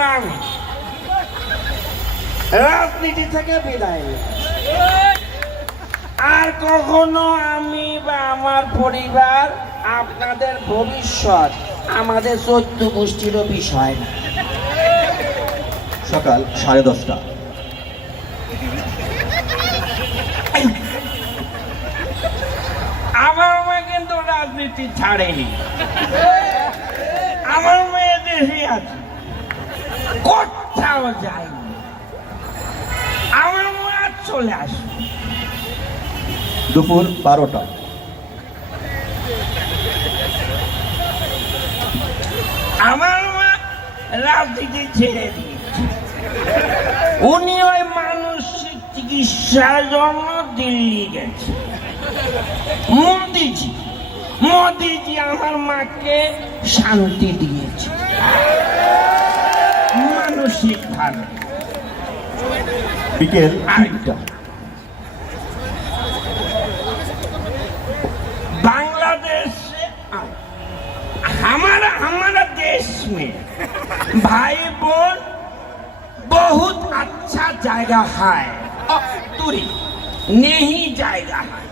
আর আমি রাজনীতি থেকে বিদায় নিই। আর কখনো আমি বা আমার পরিবার আপনাদের ভবিষ্যৎ আমাদের 14 গোষ্ঠীরও বিষয় না। সকাল 10:30। আমার মেয়ে কিন্তু রাজনীতি ছাড়েনি। আমার মেয়ে দেশে আছে, কোথাও যায়নি। আমার মেয়ে আজ চলে আসবে। দুপুর 12টা। আমার মা রাজনীতি ছেড়ে দিয়েছে। উনি ওই মানসিক চিকিৎসার জন্য দিল্লি গেছে। মোদিজি আমার মাকে শান্তি দিয়েছে মানসিক ভাবে। বিকেল 3টা। बांग्लादेश हमारा देश में भाई बहन बहुत अच्छा जाएगा है, दूरी नहीं जाएगा है।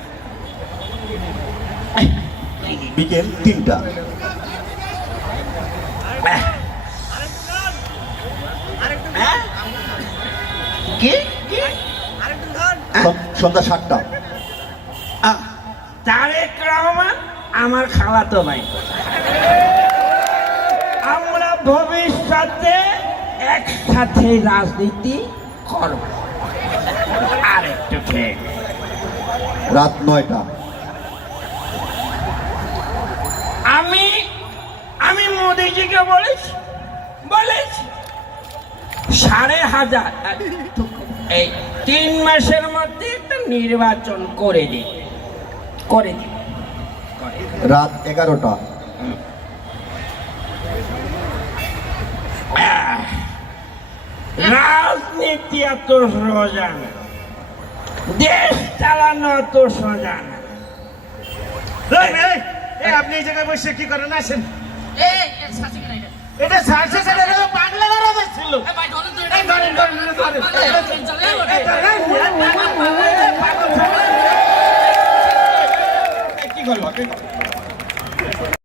বিকেল 3টা। কি সন্ধ্যা 7টা। তারেক রহমান আমার খালাতো ভাই। আমরা ভবিষ্যতে একসাথে রাজনীতি করব। আর একটু খেয়ে রাত 9টা। আমি মোদিজিকে বলেছি 1,500 এই 3 মাসের মধ্যে একটা নির্বাচন করে দিন। রাত 11টা। রাজনীতি এত সোজা না, দেশ চালানো এত সোজা না। আপনি এই জায়গায় বসে কি করেন? আসেন। এই ছাসি কেন এটা? এটা সার্সে পাগলা